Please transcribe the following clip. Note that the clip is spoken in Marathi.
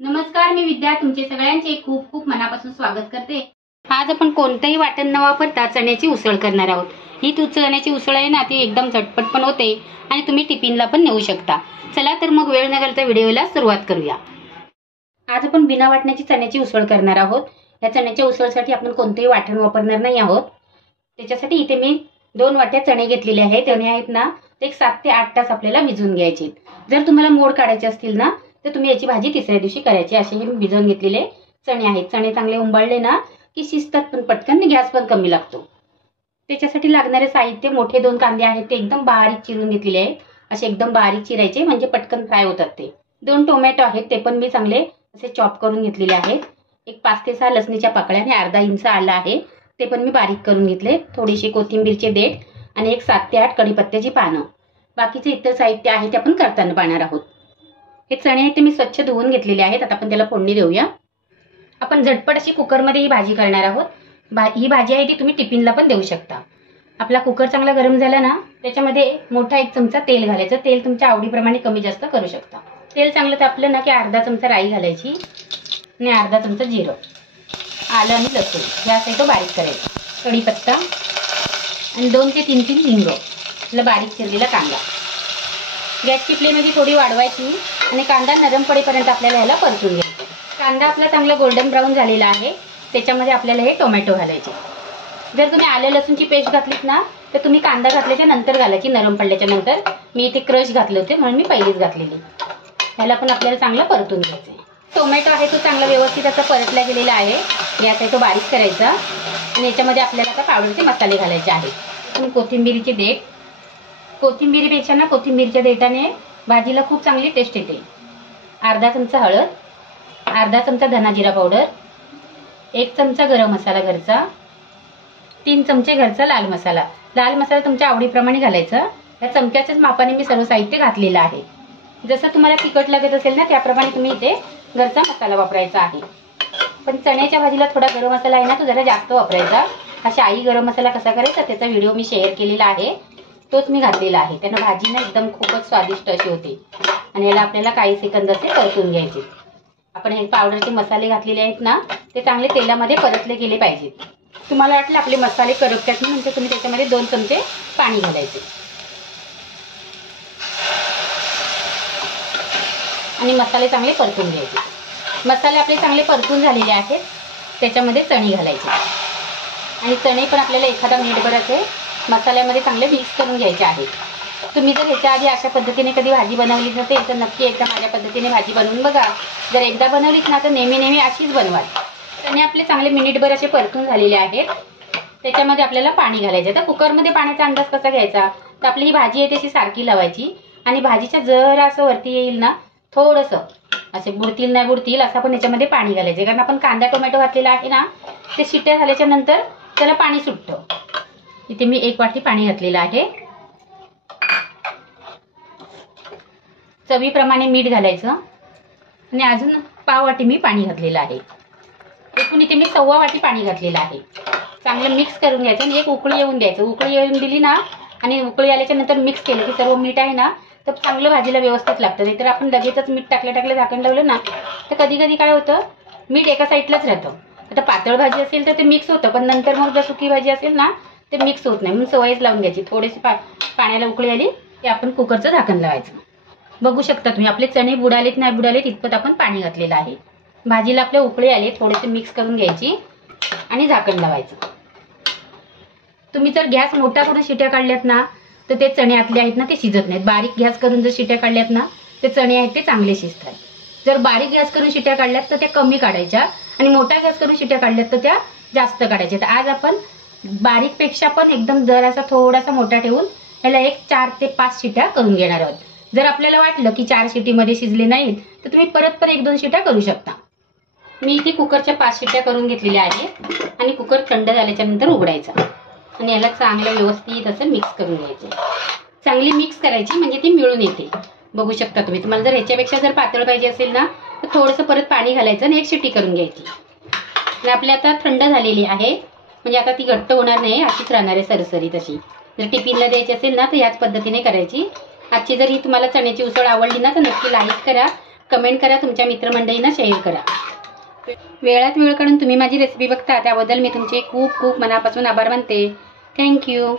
नमस्कार, मी विद्या तुमचे सगळ्यांचे खूप खूप मनापासून स्वागत करते। आज आपण कोणतेही वाटण न वापरता चण्याची उसळ करणार आहोत। ही चण्याची उसळ आहे ना, ती एकदम झटपट पण होते आणि तुम्ही टिफिनला पण नेऊ शकता। चला तर मग वेळ न घालवता व्हिडिओला सुरुवात करूया। आज आपण बिना वाटणाची चण्याची उसळ करणार आहोत। या चण्याच्या उसळसाठी आपण कोणतेही वाटण वापरणार नाही आहोत। त्याच्यासाठी इथे मी 2 वाट्या चणे घेतलेले आहेत। चणे आहेत ना, ते 7 ते 8 तास आपल्याला भिजवून घ्यायचे। जर तुम्हाला मोड काढायचे असतील ना, तर तुम्ही याची भाजी तिसऱ्या दिवशी करायची। असे हे भिजवून घेतलेले चणे आहेत। चणे चांगले उंबाळले ना की शिजतात पण पटकन, गॅस पण कमी लागतो। त्याच्यासाठी लागणारे साहित्य मोठे 2 कांदे आहेत, ते एकदम बारीक चिरून घेतलेले आहेत। असे एकदम बारीक चिरायचे म्हणजे पटकन फ्राय होतात ते। 2 टोमॅटो आहेत, ते पण मी चांगले असे चॉप करून घेतलेले आहेत। एक 5 ते 6 लसणीच्या पाकळ्या आणि अर्धा इंच आलं आहे, ते पण मी बारीक करून घेतले। थोडीशी कोथिंबीरचे देठ आणि एक 7 ते 8 कढीपत्त्याची पानं। बाकीचे इतर साहित्य आहे ते आपण करताना पाहणार आहोत। हे चणे आहेत ते मी स्वच्छ धुवून घेतलेले आहेत। आता आपण त्याला फोडणी देऊया। आपण झटपट अशी कुकरमध्ये ही भाजी करणार आहोत। ही भाजी आहे ती तुम्ही टिफिनला पण देऊ शकता। आपला कुकर चांगला गरम झाला ना, त्याच्यामध्ये मोठा 1 चमचा तेल घालायचं। तेल तुमच्या आवडीप्रमाणे कमी जास्त करू शकता। तेल चांगलं तापलं ना की अर्धा चमचा राई घालायची आणि अर्धा चमचा जिरं, आलं आणि लसूण हे असं तो बारीक करायचा। कढीपत्ता आणि 2 ते 3 हिंग, बारीक चिरलेला कांदा। गॅसची फ्लेम थोडी वाढवायची आणि कांदा नरम पडेपर्यंत आपल्याला याला परतून घ्यायचा। कांदा आपला चांगला गोल्डन ब्राऊन झालेला आहे, त्याच्यामध्ये आपल्याला हे टोमॅटो घालायचे। जर तुम्ही आले लसूणची पेस्ट घातलीत ना, तर तुम्ही कांदा घातल्याच्या नंतर घालायची, नरम पडल्याच्या नंतर। मी इथे क्रश घातले होते म्हणून मी पहिलेच घातलेली। याला पण आपल्याला चांगलं परतून घ्यायचं आहे। टोमॅटो आहे तो चांगला व्यवस्थित असा परतला गेलेला आहे। गॅस आहे तो बारीक करायचा आणि याच्यामध्ये आपल्याला आता पावडरचे मसाले घालायचे आहेत। कोथिंबीरचे देठ, कोथिंबीरीपेक्षा ना कोथिंबीरच्या देठाने भाजीला खूप चांगली टेस्ट येते। अर्धा चमचा हळद, अर्धा चमचा धना जिरा पावडर, 1 चमचा गरम मसाला घरचा, 3 चमचे घरचा लाल मसाला। लाल मसाला तुमच्या आवडीप्रमाणे घालायचा। या चमच्याच्याच मापाने मी सर्व साहित्य घातलेलं आहे। जसं तुम्हाला तिखट लागत असेल ना, त्याप्रमाणे तुम्ही इथे घरचा मसाला वापरायचा आहे। पण चण्याच्या भाजीला थोडा गरम मसाला आहे ना, तो जरा जास्त वापरायचा। हा शाही गरम मसाला कसा करायचा त्याचा व्हिडिओ मी शेअर केलेला आहे, तोच मी घातलेला आहे। त्यानं भाजी ना एकदम खूपच स्वादिष्ट अशी होते। आणि याला आपल्याला काही सेकंद असे परतून घ्यायचे। आपण हे पावडरचे मसाले घातलेले आहेत ना, ते चांगले तेलामध्ये परतले गेले पाहिजेत। तुम्हाला वाटलं आपले मसाले करपतात ना, म्हणजे तुम्ही त्याच्यामध्ये 2 चमचे पाणी घालायचे आणि मसाले चांगले परतून घ्यायचे। मसाले आपले चांगले परतून झालेले आहेत, त्याच्यामध्ये चणे घालायचे आणि चणे पण आपल्याला एखादा मिनिटभर असे मसाल्यामध्ये चांगले मिक्स करून घ्यायचे आहेत। तुम्ही जर ह्याच्या आधी अशा पद्धतीने कधी भाजी बनवली नसेल तर नक्की एकदा माझ्या पद्धतीने भाजी बनवून बघा। जर एकदा बनवलीत ना तर नेहमी अशीच बनवा। चणे आपले चांगले मिनिटभर असे परतून झालेले आहेत, त्याच्यामध्ये आपल्याला पाणी घालायचं। तर कुकरमध्ये पाण्याचा अंदाज कसा घ्यायचा, तर आपली ही भाजी आहे त्याची सारखी लावायची आणि भाजीच्या जर असं वरती येईल ना, थोडंसं असे बुडतील नाही बुडतील असं आपण याच्यामध्ये पाणी घालायचं। कारण आपण कांदा टोमॅटो घातलेला आहे ना, ते शिट्ट्या झाल्याच्या नंतर त्याला पाणी सुटतं। इथे मी 1 वाटी पाणी घातलेलं आहे। चवीप्रमाणे मीठ घालायचं आणि अजून पाव वाटी मी पाणी घातलेलं आहे। एकूण इथे मी 1.25 वाटी पाणी घातलेलं आहे। चांगलं मिक्स करून घ्यायचं आणि एक उकळी येऊन द्यायचं। उकळी येऊन दिली ना आणि उकळी आल्याच्या नंतर मिक्स केलं की सर्व मीठ आहे ना, तर चांगलं भाजीला व्यवस्थित लागतं। नाहीतर आपण लगेचच मीठ टाकलं झाकण लावलं ना, तर कधी कधी काय होतं, मीठ एका साईडलाच राहतं। आता पातळ भाजी असेल तर ते मिक्स होतं, पण नंतर मग जर सुकी भाजी असेल ना, ते मिक्स होत नाही। म्हणून सवयच लावून घ्यायची। थोडीशी पाण्याला उकळी आली की आपण कुकरचं झाकण लावायचं। बघू शकता तुम्ही आपले चणे बुडालेत नाही बुडालेत इतपत आपण पाणी घातलेलं आहे। भाजीला आपल्या उकळी आले, थोडेसे मिक्स करून घ्यायची आणि झाकण लावायचं। तुम्ही जर गॅस मोठा करून शिट्या काढल्यात ना, तर ते चणे आपले आहेत ना ते शिजत नाहीत। बारीक गॅस करून जर शिट्या काढल्यात ना, ते चणे आहेत ते चांगले शिजतात। जर बारीक गॅस करून शिट्या काढल्यात तर त्या कमी काढायच्या आणि मोठा गॅस करून शिट्या काढल्यात तर त्या जास्त काढायच्या। तर आज आपण बारीक पेक्षा पण एकदम जरासा थोडासा मोठा ठेवून याला 4 ते 5 शिट्या करून घेणार आहोत। जर आपल्याला वाटलं की 4 शिटीमध्ये शिजले नाहीत तर तुम्ही परत 1-2 शिट्या करू शकता। मी इथे कुकरच्या 5 शिट्या करून घेतलेल्या आहेत आणि कुकर थंड झाल्याच्या नंतर उघडायचा आणि याला चांगलं व्यवस्थित असं मिक्स करून घ्यायचं। चांगली मिक्स करायची म्हणजे ती मिळून येते। बघू शकता तुम्ही। तुम्हाला जर ह्याच्यापेक्षा जर पातळ पाहिजे असेल ना, तर थोडंसं परत पाणी घालायचं आणि 1 शिटी करून घ्यायची। आणि आपली आता थंड झालेली आहे, म्हणजे आता ती घट्ट होणार नाही, अशीच राहणार आहे सरसरीत अशी। जर टिफिनला द्यायची असेल ना तर याच पद्धतीने करायची। आजची जर ही तुम्हाला चण्याची उसळ आवडली ना, तर नक्की लाईक करा कमेंट करा, तुमच्या मित्रमंडळींना शेअर करा. वेळात वेळ काढून तुम्ही माझी रेसिपी बघता त्याबद्दल मी तुमचे खूप खूप मनापासून आभार मानते. थँक्यू.